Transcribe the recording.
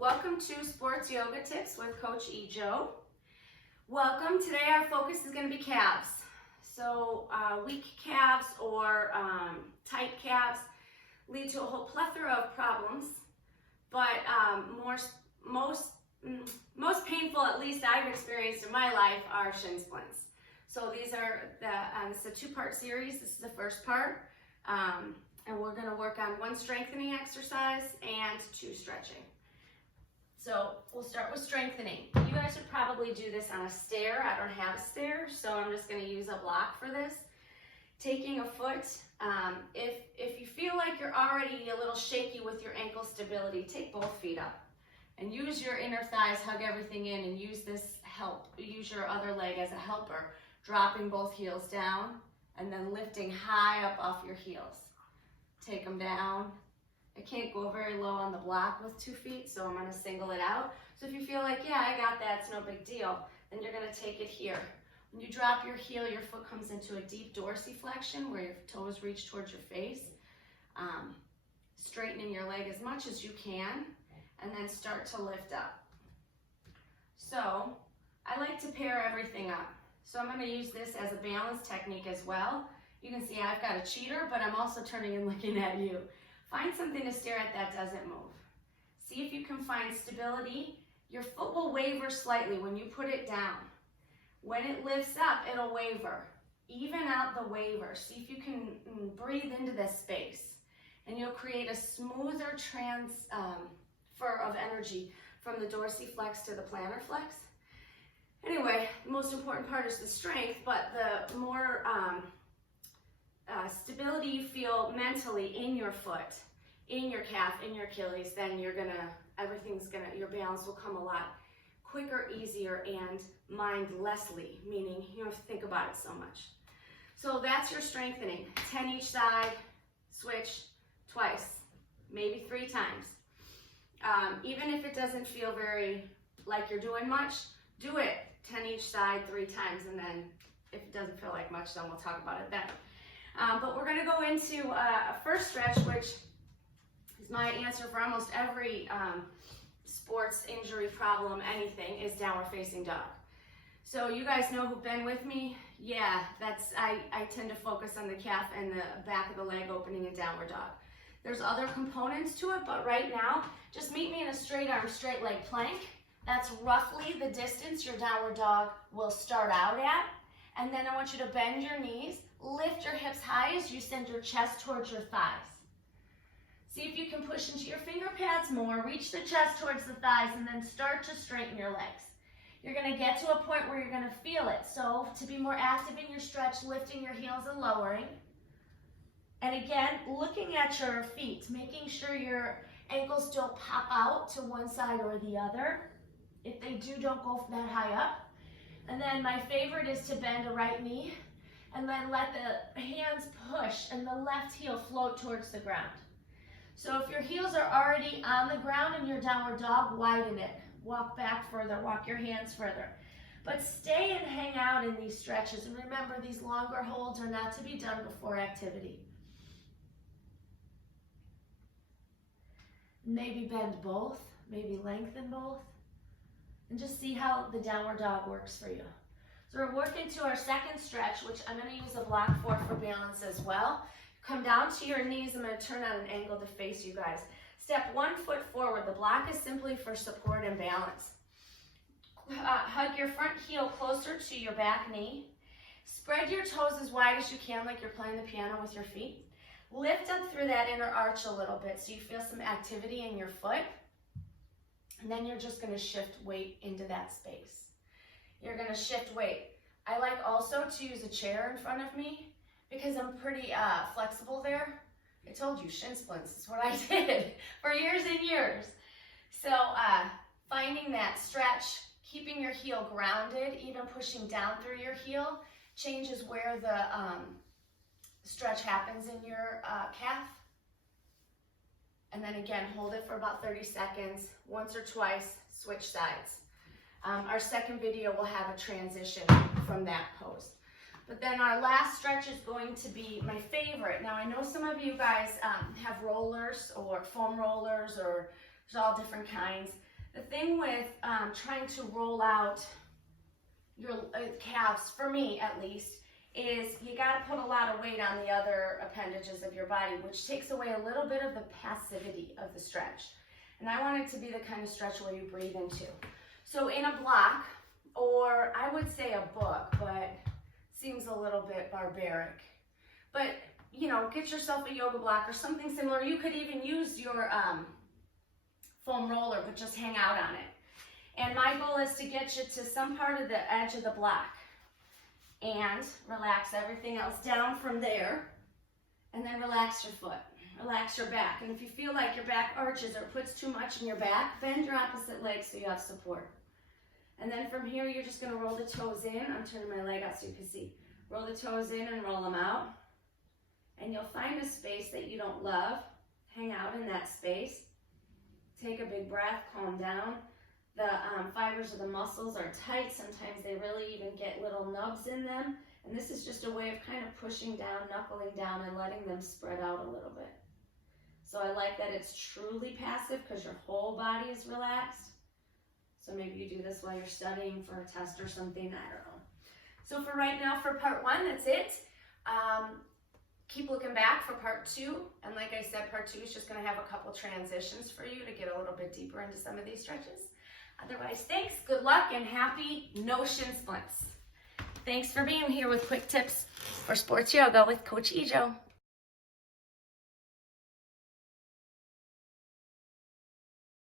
Welcome to Sports Yoga Tips with Coach Ejo. Welcome. Today our focus is going to be calves. So weak calves or tight calves lead to a whole plethora of problems, but most painful, at least I've experienced in my life, are shin splints. So these are it's a two-part series. This is the first part, and we're going to work on one strengthening exercise and two stretching. So we'll start with strengthening. You guys would probably do this on a stair. I don't have a stair, so I'm just going to use a block for this. Taking a foot, if you feel like you're already a little shaky with your ankle stability, take both feet up and use your inner thighs, hug everything in, and use use your other leg as a helper, dropping both heels down and then lifting high up off your heels. Take them down. I can't go very low on the block with 2 feet, so I'm going to single it out. So if you feel like, yeah, I got that, it's no big deal, then you're going to take it here. When you drop your heel, your foot comes into a deep dorsiflexion where your toes reach towards your face. Straightening your leg as much as you can, and then start to lift up. So I like to pair everything up. So I'm going to use this as a balance technique as well. You can see I've got a cheater, but I'm also turning and looking at you. Find something to stare at that doesn't move. See if you can find stability. Your foot will waver slightly when you put it down. When it lifts up, it'll waver. Even out the waver. See if you can breathe into this space. And you'll create a smoother transfer of energy from the dorsiflex to the plantar flex. Anyway, the most important part is the strength, but the more stability you feel mentally in your foot, in your calf, in your Achilles, then your balance will come a lot quicker, easier, and mindlessly, meaning you don't have to think about it so much. So that's your strengthening. 10 each side, switch twice, maybe 3 times. Even if it doesn't feel very like you're doing much, do it 10 each side 3 times, and then if it doesn't feel like much, then we'll talk about it then. But we're going to go into a first stretch, which is my answer for almost every sports injury problem, anything, is downward facing dog. So you guys know who've been with me? Yeah, I tend to focus on the calf and the back of the leg opening in downward dog. There's other components to it, but right now, just meet me in a straight arm, straight leg plank. That's roughly the distance your downward dog will start out at. And then I want you to bend your knees, lift your hips high as you send your chest towards your thighs. See if you can push into your finger pads more, reach the chest towards the thighs, and then start to straighten your legs. You're going to get to a point where you're going to feel it. So to be more active in your stretch, lifting your heels and lowering. And again, looking at your feet, making sure your ankles don't pop out to one side or the other. If they do, don't go that high up. And then my favorite is to bend a right knee and then let the hands push and the left heel float towards the ground. So if your heels are already on the ground in your downward dog, widen it. Walk back further, walk your hands further. But stay and hang out in these stretches. And remember, these longer holds are not to be done before activity. Maybe bend both, maybe lengthen both. And just see how the downward dog works for you. So we're working to our second stretch, which I'm going to use a block for balance as well. Come down to your knees. I'm going to turn on an angle to face you guys. Step 1 foot forward. The block is simply for support and balance. Hug your front heel closer to your back knee. Spread your toes as wide as you can, like you're playing the piano with your feet. Lift up through that inner arch a little bit so you feel some activity in your foot. And then you're just going to shift weight into that space. You're going to shift weight. I like also to use a chair in front of me because I'm pretty flexible there. I told you, shin splints is what I did for years and years. So finding that stretch, keeping your heel grounded, even pushing down through your heel, changes where the stretch happens in your calf. And then again, hold it for about 30 seconds, once or twice, switch sides. Our second video will have a transition from that pose. But then our last stretch is going to be my favorite. Now I know some of you guys have rollers or foam rollers, or there's all different kinds. The thing with trying to roll out your calves, for me at least, is you got to put a lot of weight on the other appendages of your body, which takes away a little bit of the passivity of the stretch. And I want it to be the kind of stretch where you breathe into. So in a block, or I would say a book, but seems a little bit barbaric. But, you know, get yourself a yoga block or something similar. You could even use your foam roller, but just hang out on it. And my goal is to get you to some part of the edge of the block and relax everything else down from there, and then relax your foot, relax your back. And if you feel like your back arches or puts too much in your back, bend your opposite leg so you have support. And then from here, you're just gonna roll the toes in. I'm turning my leg out so you can see. Roll the toes in and roll them out. And you'll find a space that you don't love. Hang out in that space. Take a big breath, calm down. The fibers of the muscles are tight. Sometimes they really even get little nubs in them. And this is just a way of kind of pushing down, knuckling down, and letting them spread out a little bit. So I like that it's truly passive because your whole body is relaxed. So maybe you do this while you're studying for a test or something, I don't know. So for right now, for part 1, that's it. Keep looking back for part 2. And like I said, part 2 is just gonna have a couple transitions for you to get a little bit deeper into some of these stretches. Otherwise, thanks, good luck, and happy no shin splints. Thanks for being here with quick tips for sports yoga with Coach Ejo.